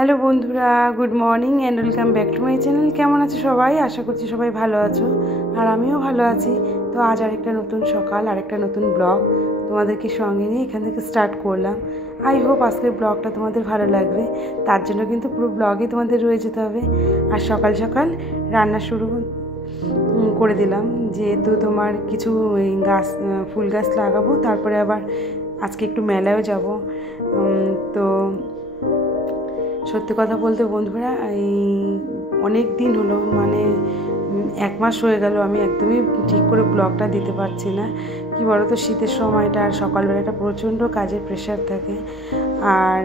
Hello বন্ধুরা, good morning and welcome back to my channel. কেমন আছো সবাই? আশা করছি সবাই ভালো আছো, আর আমিও ভালো আছি। তো আজ আরেকটা নতুন সকাল, আরেকটা নতুন ব্লগ তোমাদেরকে সঙ্গে নিয়ে এখান থেকে স্টার্ট করলাম। আই হোপ আজকের ব্লগটা তোমাদের ভালো লাগবে। তার জন্য কিন্তু পুরো ব্লগে তোমাদের রয়ে যেতে হবে। আর সকাল সকাল রান্না শুরু করে দিলাম, যেহেতু তোমার কিছু গাছ, ফুল গাছ লাগাবো, তারপরে আবার আজকে একটু মেলায়ও যাব। তো সত্যি কথা বলতে বন্ধুরা, এই অনেক দিন হলো, মানে 1 মাস হয়ে গেল আমি একদমই ঠিক করে ব্লগটা দিতে পারছি না। কি বলো তো, শীতের সময়টা আর সকালবেলাটা প্রচণ্ড কাজের প্রেশার থাকে। আর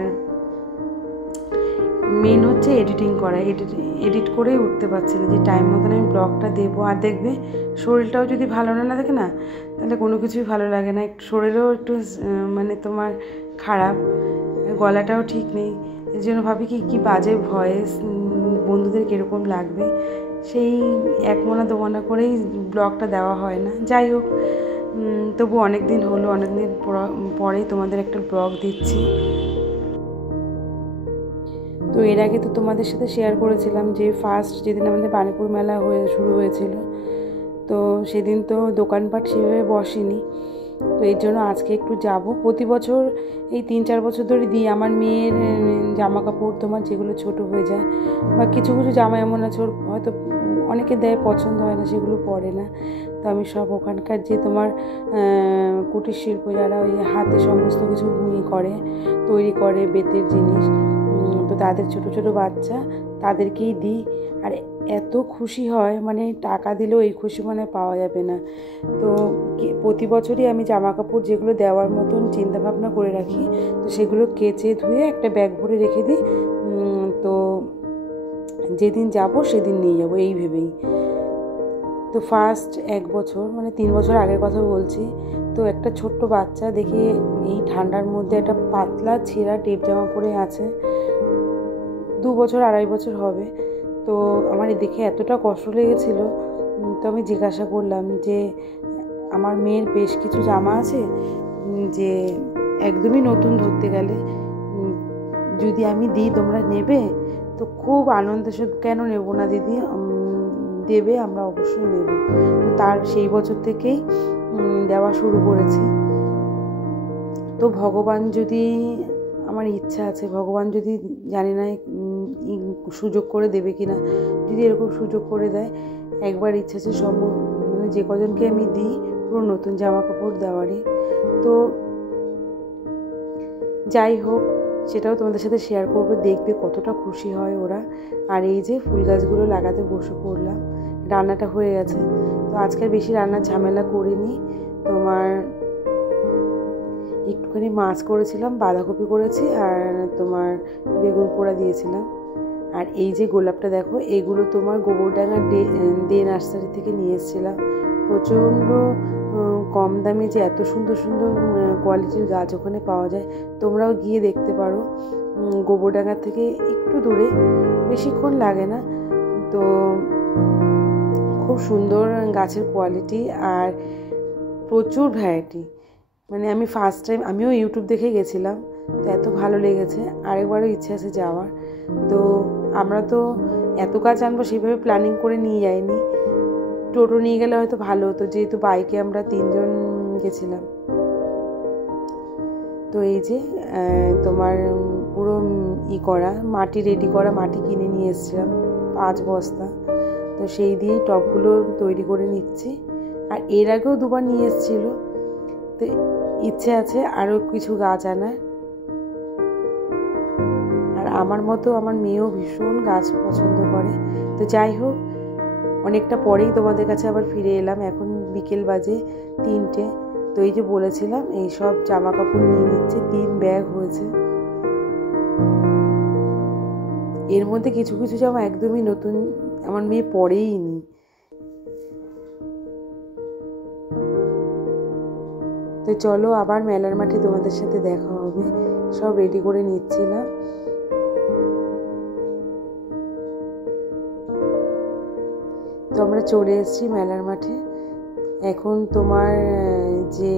মেন হচ্ছে এডিটিং করা, এডিট করেই উঠতে পারছি না যে টাইম মতন আমি ব্লগটা দেবো। আর দেখবে শরীরটাও যদি ভালো না থাকে না, তাহলে কোনো কিছুই ভালো লাগে না। একটু শরীরেও একটু মানে তোমার খারাপ, গলাটাও ঠিক নেই। এই জন্য ভাবি কি বাজে ভয়েস, বন্ধুদের কীরকম লাগবে, সেই এক মনা দোমনা করেই ব্লগটা দেওয়া হয় না। যাই হোক, তবু অনেক দিন হলো, অনেক দিন পরেই তোমাদের একটা ব্লগ দিচ্ছি। তো এর আগে তো তোমাদের সাথে শেয়ার করেছিলাম যে ফার্স্ট যেদিন আমাদের পানিপুর মেলা শুরু হয়েছিল, তো সেদিন তো দোকানপাট সেভাবে বসেনি। তো এর জন্য আজকে একটু যাব। প্রতি বছর এই 3-4 বছর ধরে দিই আমার মেয়ের জামা কাপড়, তোমার যেগুলো ছোট হয়ে যায়, বা কিছু কিছু জামা এমন আছে ওর হয়তো অনেকে দেয়, পছন্দ হয় না, সেগুলো পরে না। তো আমি সব ওখানকার যে তোমার কুটির শিল্প, যারা ওই হাতে সমস্ত কিছু তৈরি করে বেতের জিনিস, তো তাদের ছোট ছোট বাচ্চা, তাদেরকেই দিই। আর এত খুশি হয়, মানে টাকা দিলেও এই খুশি মানে পাওয়া যাবে না। তো প্রতি বছরই আমি জামা কাপড় যেগুলো দেওয়ার মতন চিন্তাভাবনা করে রাখি, তো সেগুলো কেচে ধুয়ে একটা ব্যাগ ভরে রেখে দিই। তো যেদিন যাব সেদিন নিয়ে যাব এই ভেবেই। তো ফার্স্ট 1 বছর, মানে 3 বছর আগের কথা বলছি, তো একটা ছোট্ট বাচ্চা দেখে এই ঠান্ডার মধ্যে একটা পাতলা ছেঁড়া টেপ জামা পরে আছে, 2 বছর 2.5 বছর হবে। তো আমার দেখে এতটা কষ্ট লেগেছিল। তো আমি জিজ্ঞাসা করলাম যে আমার মেয়ের বেশ কিছু জামা আছে, যে একদমই নতুন ধরতে গেলে, যদি আমি দিই তোমরা নেবে? তো খুব আনন্দের সাথে, কেন নেব না দিদি, দেবে, আমরা অবশ্যই নেব। তো তার সেই বছর থেকেই দেওয়া শুরু করেছি। তো ভগবান যদি, আমার ইচ্ছা আছে, ভগবান যদি, জানি না সুযোগ করে দেবে কিনা, যদি এরকম সুযোগ করে দেয়, একবার ইচ্ছা আছে মানে যে কজনকে আমি দিই পুরো নতুন জামা কাপড় দেওয়ারই। তো যাই হোক, সেটাও তোমাদের সাথে শেয়ার করবো, দেখবে কতটা খুশি হয় ওরা। আর এই যে ফুল গাছগুলো লাগাতে বসে পড়লাম, রান্নাটা হয়ে গেছে। তো আজকের বেশি রান্নার ঝামেলা করিনি, তোমার একটুখানি মাছ করেছিলাম, বাঁধাকপি করেছি, আর তোমার বেগুন পোড়া দিয়েছিলাম। আর এই যে গোলাপটা দেখো, এগুলো তোমার গোবরডাঙ্গার ডে নার্সারি থেকে নিয়ে এসেছিলাম। প্রচণ্ড কম দামে যে এত সুন্দর সুন্দর কোয়ালিটির গাছ ওখানে পাওয়া যায়, তোমরাও গিয়ে দেখতে পারো। গোবরডাঙ্গার থেকে একটু দূরে, বেশিক্ষণ লাগে না। তো খুব সুন্দর গাছের কোয়ালিটি, আর প্রচুর ভ্যারাইটি। মানে আমি ফার্স্ট টাইম, আমিও ইউটিউব দেখে গেছিলাম, তো এত ভালো লেগেছে, আরেকবারও ইচ্ছে আছে যাওয়ার। তো আমরা তো এত গাছ আনবো সেভাবে প্ল্যানিং করে নিয়ে যাইনি, টোটো নিয়ে গেলে হয়তো ভালো হতো, যেহেতু বাইকে আমরা 3 জন গেছিলাম। তো এই যে তোমার পুরো করা মাটি, রেডি করা মাটি কিনে নিয়ে এসেছিলাম 5 বস্তা। তো সেই দিয়েই টবগুলো তৈরি করে নিচ্ছি। আর এর আগেও 2বার নিয়ে এসেছিলো, তো ইচ্ছে আছে আরও কিছু গাছ আনার। আর আমার মতো আমার মেয়েও ভীষণ গাছ পছন্দ করে। তো যাই হোক, অনেকটা পরেই তোমাদের কাছে আবার ফিরে এলাম। এখন বিকেল বাজে 3টে। তো এই যে বলেছিলাম, এই সব জামা কাপড় নিয়ে নিচ্ছে, 3 ব্যাগ হয়েছে। এর মধ্যে কিছু কিছু জামা একদমই নতুন, আমার মেয়ে পরেই নি। তো চলো, আবার মেলার মাঠে তোমাদের সাথে দেখা হবে। সব রেডি করে নিচ্ছিলাম। তো আমরা চলে এসেছি মেলার মাঠে। এখন তোমার যে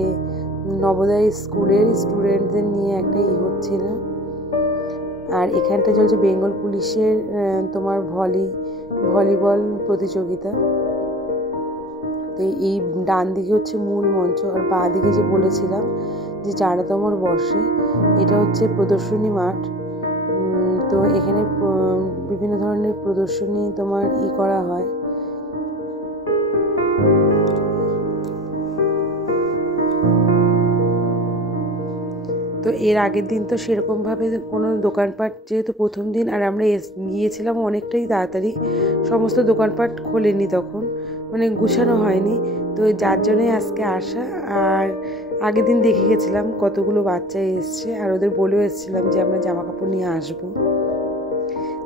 নবোদয় স্কুলের স্টুডেন্টদের নিয়ে একটা হচ্ছিল, আর এখানটা চলছে বেঙ্গল পুলিশের তোমার ভলিবল প্রতিযোগিতা। তো এই ডান দিকে হচ্ছে মূল মঞ্চ, আর বাঁ দিকে যে বলেছিলাম যে 4তম বর্ষে, এটা হচ্ছে প্রদর্শনী মাঠ। তো এখানে বিভিন্ন ধরনের প্রদর্শনী তোমার করা হয়। তো এর আগের দিন তো সেরকমভাবে কোনো দোকানপাট, যেহেতু প্রথম দিন আর আমরা গিয়েছিলাম অনেকটাই তাড়াতাড়ি, সমস্ত দোকানপাট খোলেনি তখন, মানে গুছানো হয়নি। তো যার জন্যই আজকে আসা। আর আগের দিন দেখে গেছিলাম কতগুলো বাচ্চা এসছে, আর ওদের বলেও এসেছিলাম যে আমরা জামা কাপড় নিয়ে আসবো।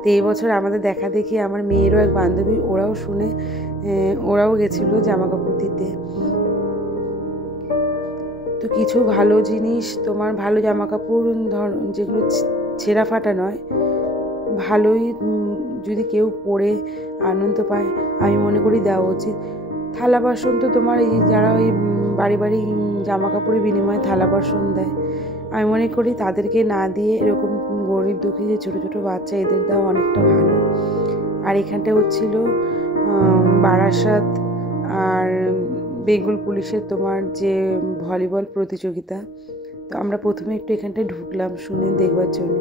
তো এই বছর আমাদের দেখা দেখি আমার মেয়েরও এক বান্ধবী, ওরাও গেছিলো জামা কাপড় দিতে। তো কিছু ভালো জিনিস, তোমার ভালো জামা কাপড় যেগুলো ছেঁড়া ফাটা নয়, ভালোই যদি কেউ পরে আনন্দ পায়, আমি মনে করি দেওয়া উচিত। থালা বাসন তো তোমার এই যারা ওই বাড়ি বাড়ি জামা কাপড়ের বিনিময়ে থালা বাসন দেয়, আমি মনে করি তাদেরকে না দিয়ে এরকম গরিব দুঃখী যে ছোটো ছোটো বাচ্চা, এদের দেওয়া অনেকটা ভালো। আর এখানটা হচ্ছিল বারাসাত আর বেঙ্গল পুলিশের তোমার যে ভলিবল প্রতিযোগিতা। তো আমরা প্রথমে একটু এখানটায় ঢুকলাম শুনে দেখবার জন্য।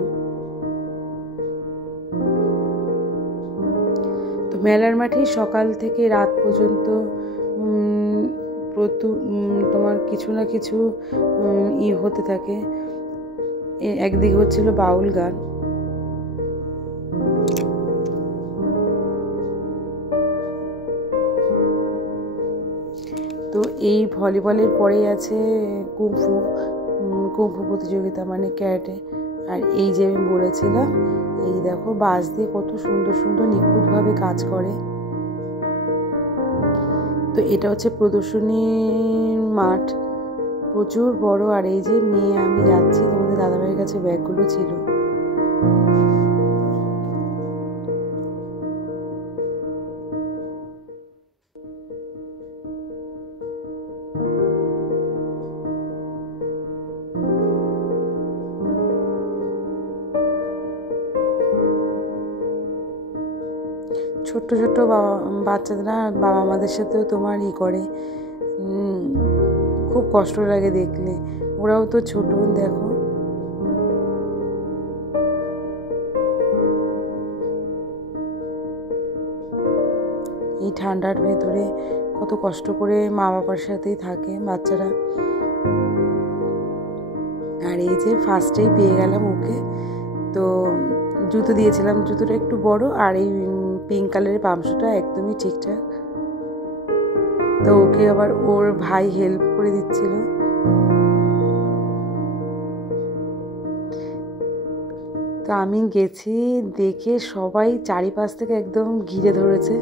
তো মেলার মাঠে সকাল থেকে রাত পর্যন্ত তোমার কিছু না কিছু হতে থাকে। একদিকে হচ্ছিল বাউল গান। তো এই ভলিবলের পরেই আছে কুংফু প্রতিযোগিতা, মানে ক্যারাটে। আর এই যে আমি বলেছিলাম, এই দেখো বাঁশ দিয়ে কত সুন্দর সুন্দর নিখুঁতভাবে কাজ করে। তো এটা হচ্ছে প্রদর্শনীর মাঠ, প্রচুর বড়। আর এই যে মেয়ে আমি যাচ্ছি, তোমাদের দাদাভাইয়ের কাছে ব্যাগগুলো ছিল। ছোট্ট ছোট্ট বাচ্চারা বাবা মাদের সাথেও তোমার করে, খুব কষ্ট লাগে দেখলে। ওরাও তো ছোট, দেখো। এই ঠান্ডার ভেতরে কত কষ্ট করে মা বাবার সাথেই থাকে বাচ্চারা। আর এই যে ফার্স্টেই পেয়ে গেলাম ওকে। তো জুতো দিয়েছিলাম, জুতোটা একটু বড়, আর এই পিঙ্ক কালারের পামশুটা একদমই ঠিকঠাক। তো ওকে আবার ওর ভাই হেল্প করে দিচ্ছিল। তো আমি গেছি, দেখে সবাই চারিপাশ থেকে একদম ঘিরে ধরেছে।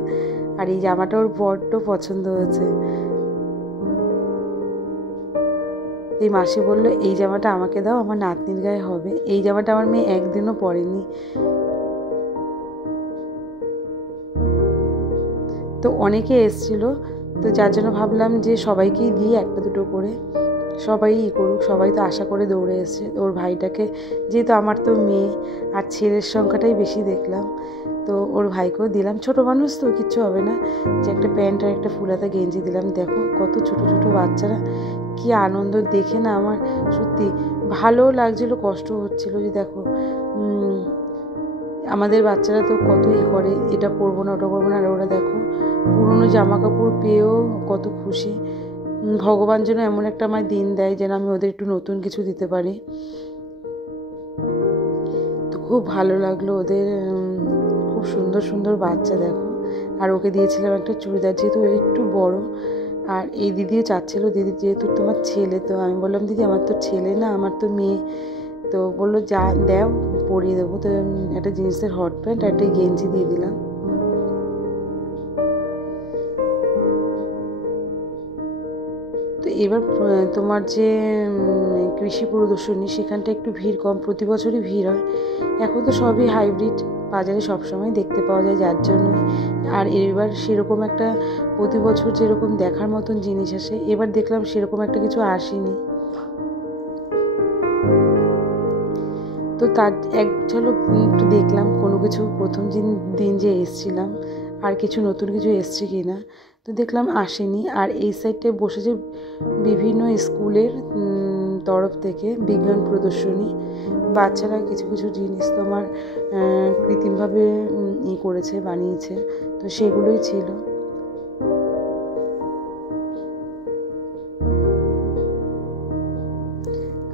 আর এই জামাটা ওর বড্ড পছন্দ হয়েছে। এই মাসি বললো এই জামাটা আমাকে দাও, আমার নাতনির গায়ে হবে। এই জামাটা আমার মেয়ে একদিনও পরেনি। তো অনেকে এসছিল, তো যার জন্য ভাবলাম যে সবাইকেই দিই একটা দুটো করে, সবাই করুক। সবাই তো আশা করে দৌড়ে এসছে ওর ভাইটাকে, যেহেতু আমার তো মেয়ে আর ছেলের সংখ্যাটাই বেশি দেখলাম, তো ওর ভাইকেও দিলাম। ছোটো মানুষ তো কিচ্ছু হবে না, যে একটা প্যান্ট আর একটা ফুলাতা গেঞ্জি দিলাম। দেখো কত ছোট ছোট বাচ্চারা, কি আনন্দ দেখে না আমার সত্যি ভালোও লাগছিলো, কষ্ট হচ্ছিল যে দেখো আমাদের বাচ্চারা তো কতই করে, এটা পরবো না ওটা পরবো না, আর ওরা দেখো পুরনো জামা কাপড় পেয়েও কত খুশি। ভগবান যেন এমন একটা আমায় দিন দেয় যেন আমি ওদের একটু নতুন কিছু দিতে পারি। তো খুব ভালো লাগলো ওদের, খুব সুন্দর সুন্দর বাচ্চা দেখো। আর ওকে দিয়েছিলাম একটা চুড়িদার, যেহেতু একটু বড়। আর এই দিদিও চাচ্ছিল, দিদি যেহেতু তোমার ছেলে, তো আমি বললাম দিদি আমার তো ছেলে না, আমার তো মেয়ে। তো বললো যা দেও পরিয়ে দেবো। তো একটা জিন্সের হট প্যান্ট আর একটা গেঞ্জি দিয়ে দিলাম। তো এবার তোমার যে কৃষি প্রদর্শনী, সেখানটা একটু ভিড় কম, প্রতি বছরই ভিড় হয়। এখন তো সবই হাইব্রিড, বাজারে সবসময় দেখতে পাওয়া যায়, যার জন্যই। আর এবার সেরকম একটা প্রতি বছর যেরকম দেখার মতন জিনিস আসে, এবার দেখলাম সেরকম একটা কিছু আসেনি। তো তার এক ঝলক একটু দেখলাম কোনো কিছু প্রথম দিন যে এসছিলাম আর কিছু নতুন কিছু এসছে কি না। তো দেখলাম আসেনি। আর এই সাইডটায় বসেছে বিভিন্ন স্কুলের তরফ থেকে বিজ্ঞান প্রদর্শনী। বাচ্চারা কিছু কিছু জিনিস তোমার কৃত্রিমভাবে করেছে, বানিয়েছে, তো সেগুলোই ছিল।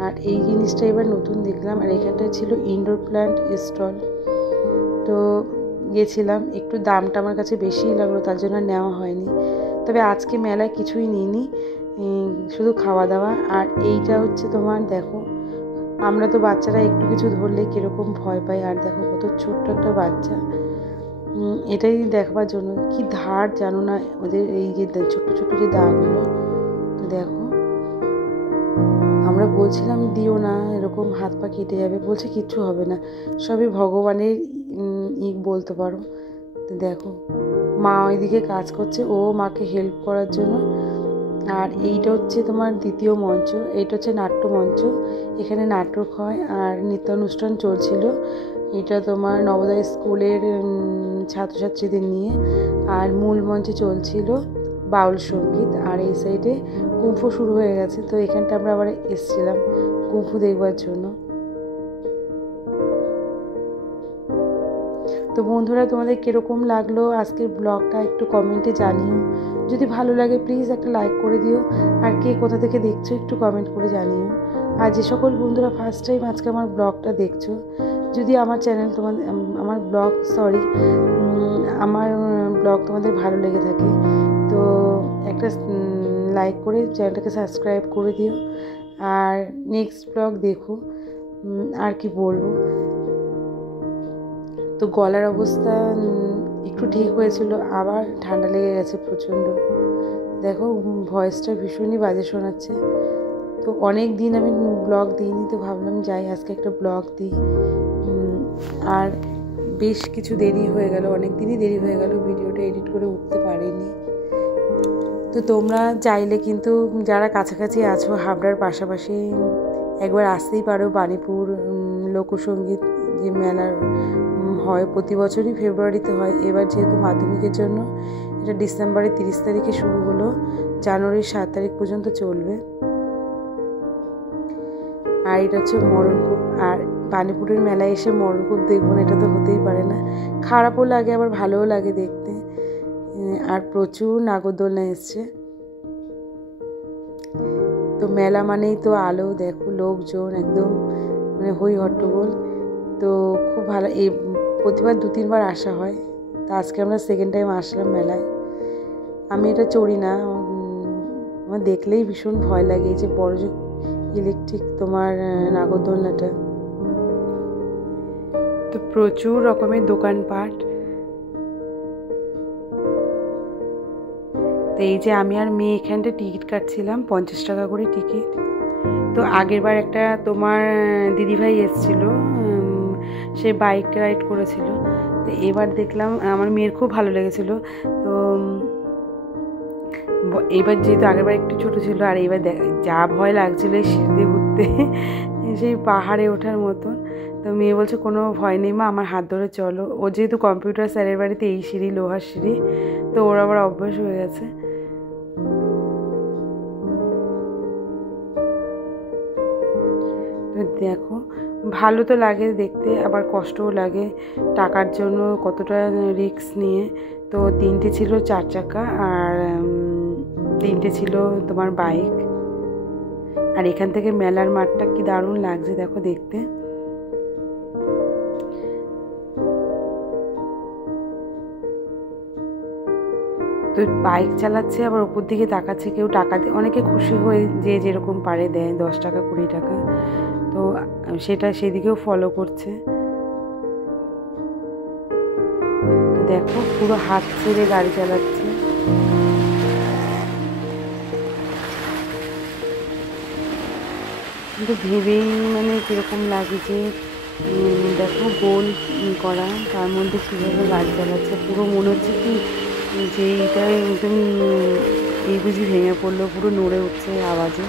আর এই জিনিসটা এবার নতুন দেখলাম। আর এখানটায় ছিল ইনডোর প্ল্যান্ট স্টল। তো গেছিলাম, একটু দামটা আমার কাছে বেশিই লাগলো, তার জন্য নেওয়া হয়নি। তবে আজকে মেলায় কিছুই নিইনি, শুধু খাওয়া দাওয়া। আর এইটা হচ্ছে তোমার দেখো, আমরা তো বাচ্চারা একটু কিছু ধরলে কীরকম ভয় পাই, আর দেখো কত ছোট্ট একটা বাচ্চা। এটাই দেখবার জন্য কি ধার জানো না ওদের, এই যে ছোট্ট ছোট্ট যে দাগুলো। তো দেখো, আমরা বলছিলাম দিও না, এরকম হাত পা কেটে যাবে। বলছে কিচ্ছু হবে না, সবই ভগবানের বলতে পারো। তো দেখো, মা ওইদিকে কাজ করছে, ও মাকে হেল্প করার জন্য। আর এইটা হচ্ছে তোমার দ্বিতীয় মঞ্চ, এইটা হচ্ছে নাট্য মঞ্চ। এখানে নাটক হয় আর নৃত্যানুষ্ঠান চলছিল। এটা তোমার নবোদয় স্কুলের ছাত্রছাত্রীদের নিয়ে। আর মূল মঞ্চে চলছিল বাউল সঙ্গীত। আর এই সাইডে কুম্ফু শুরু হয়ে গেছে। তো এখানটা আমরা আবার এসেছিলাম কুম্ফু দেখবার জন্য। তো বন্ধুরা, তোমাদের কীরকম লাগলো আজকের ব্লগটা একটু কমেন্টে জানিও। যদি ভালো লাগে প্লিজ একটা লাইক করে দিও। আর কে কোথা থেকে দেখছো একটু কমেন্ট করে জানিও। আর যে সকল বন্ধুরা ফার্স্ট টাইম আজকে আমার ব্লগটা দেখছো, যদি আমার চ্যানেল আমার ব্লগ তোমাদের ভালো লেগে থাকে, তো একটা লাইক করে চ্যানেলটাকে সাবস্ক্রাইব করে দিও। আর নেক্সট ব্লগ দেখো। আর কি বলবো, তো গলার অবস্থা একটু ঠিক হয়েছিল, আবার ঠান্ডা লেগে গেছে প্রচণ্ড। দেখো ভয়েসটা ভীষণই বাজে শোনাচ্ছে। তো অনেক দিন আমি ব্লগ দিইনি, তো ভাবলাম যাই আজকে একটা ব্লগ দিই। আর বেশ কিছু দেরি হয়ে গেল, অনেক দিনই দেরি হয়ে গেল, ভিডিওটা এডিট করে উঠতে পারিনি। তো তোমরা চাইলে কিন্তু যারা কাছাকাছি আছো হাবড়ার পাশাপাশি একবার আসতেই পারো। বাণীপুর লোকসঙ্গীত যে মেলার হয় প্রতি বছরই ফেব্রুয়ারিতে হয়। এবার যেহেতু মাধ্যমিকের জন্য এটা ডিসেম্বরের 30 তারিখে শুরু হলো, জানুয়ারির 7 তারিখ পর্যন্ত চলবে। আর এটা হচ্ছে মরণকূপ। আর বাণীপুরের মেলায় এসে মরণকূপ দেখবো না, এটা তো হতেই পারে না। খারাপও লাগে আবার ভালোও লাগে দেখতে। আর প্রচুর নাগরদোলনা এসছে। তো মেলা মানেই তো আলো, দেখো লোকজন একদম মানে হই হট্টগোল। তো খুব ভালো, এই প্রতিবার 2-3 বার আসা হয়। তো আজকে আমরা সেকেন্ড টাইম আসলাম মেলায়। আমি এটা চড়ি না, আমার দেখলেই ভীষণ ভয় লাগে, এই যে বড় যে ইলেকট্রিক তোমার নাগরদোলনাটা। তো প্রচুর রকমের দোকানপাট। তো এই যে আমি আর মেয়ে এখানটা টিকিট কাটছিলাম, 50 টাকা করে টিকিট। তো আগেরবার একটা তোমার দিদিভাই এসেছিল, সে বাইক রাইড করেছিল। তো এবার দেখলাম আমার মেয়ের খুব ভালো লেগেছিল। তো এবার যেহেতু আগেরবার একটু ছোটো ছিল, আর এবার যা ভয় লাগছিল সিঁড়ি উঠতে, সেই পাহাড়ে ওঠার মতন। তো মেয়ে বলছে কোনো ভয় নেই মা, আমার হাত ধরে চলো। ও যেহেতু কম্পিউটার স্যারের বাড়িতে এই সিঁড়ি, লোহার সিঁড়ি, তো ওর আবার অভ্যাস হয়ে গেছে। দেখো ভালো তো লাগে দেখতে, আবার কষ্টও লাগে টাকার জন্য, কতটা রিস্ক নিয়ে। তো 3টে ছিল 4 চাকা আর 3টে ছিল তোমার বাইক। আর এখান থেকে মেলার মাঠটা কি দারুণ লাগছে দেখো দেখতে। তো বাইক চালাচ্ছে আবার ওপর দিকে তাকাচ্ছে, কেউ টাকা দিয়ে, অনেকে খুশি হয়ে যে যেরকম পারে দেয়, 10 টাকা 20 টাকা। তো সেটা সেদিকেও ফলো করছে। তো দেখো পুরো হাত ছেড়ে গাড়ি চালাচ্ছে। কিন্তু ভেবেই মানে কীরকম লাগে যে দেখো গোল করা, তার মধ্যে কীভাবে গাড়ি চালাচ্ছে, পুরো মনে হচ্ছে কি যে এটা একদম এই বুঝি ভেঙে পড়লো, পুরো নড়ে উঠছে আওয়াজে।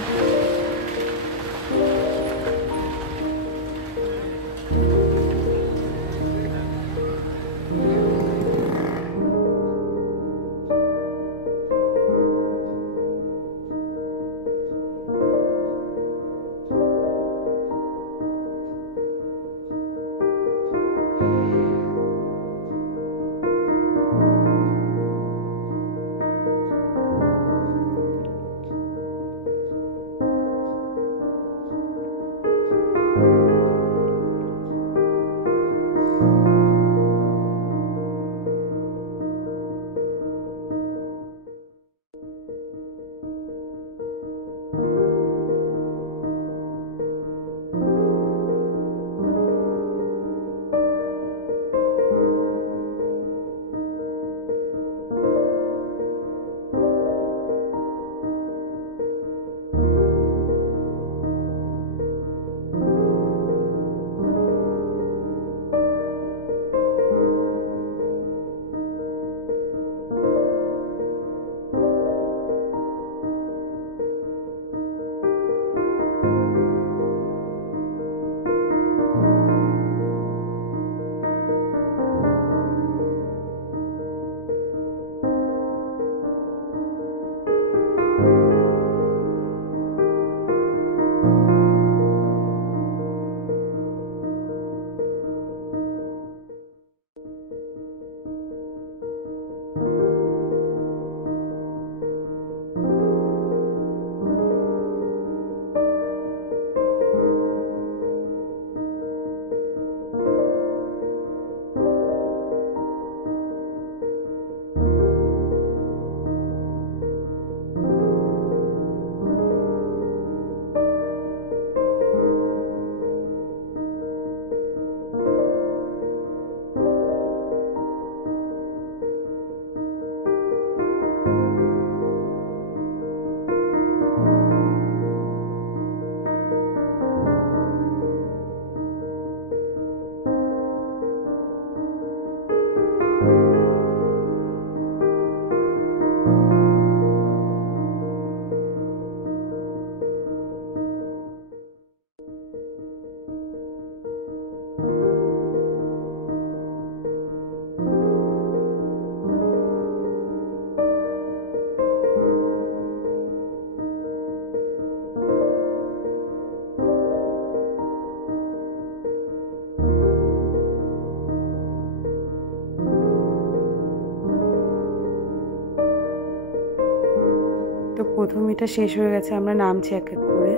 প্রথম এটা শেষ হয়ে গেছে, আমরা নামছি এক এক করে।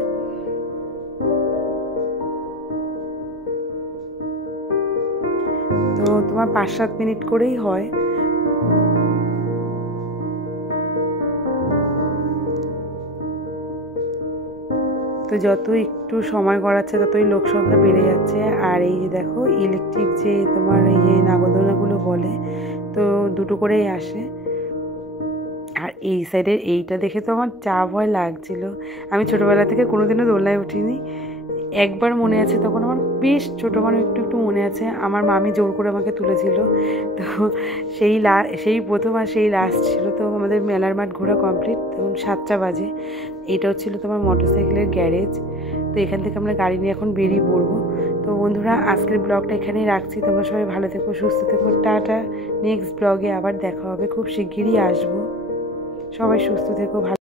তো তোমার 5-7 মিনিট করেই হয়। তো যত একটু সময় গড়াচ্ছে ততই লোক সংখ্যা বেড়ে যাচ্ছে। আর এই যে দেখো ইলেকট্রিক যে তোমার এই যে নাগরদোলনাগুলো বলে, তো দুটো করেই আসে। আর এই সাইডের এইটা দেখে তো আমার যা ভয় লাগছিল। আমি ছোটোবেলা থেকে কোনোদিনও দোলনায় উঠিনি। একবার মনে আছে, তখন আমার বেশ ছোটো, মানে একটু একটু মনে আছে, আমার মামি জোর করে আমাকে তুলেছিল। তো সেই প্রথম আর সেই লাস্ট ছিল। তো আমাদের মেলার মাঠ ঘোরা কমপ্লিট, তখন 7টা বাজে। এইটা হচ্ছিল তোমার মোটরসাইকেলের গ্যারেজ। তো এখান থেকে আমরা গাড়ি নিয়ে এখন বেরিয়ে পড়বো। তো বন্ধুরা, আজকের ব্লগটা এখানেই রাখছি। তোমরা সবাই ভালো থেকো, সুস্থ থেকো, টাটা। নেক্সট ব্লগে আবার দেখা হবে, খুব শিগগিরই আসবো। সবাই সুস্থ থেকো, ভালো।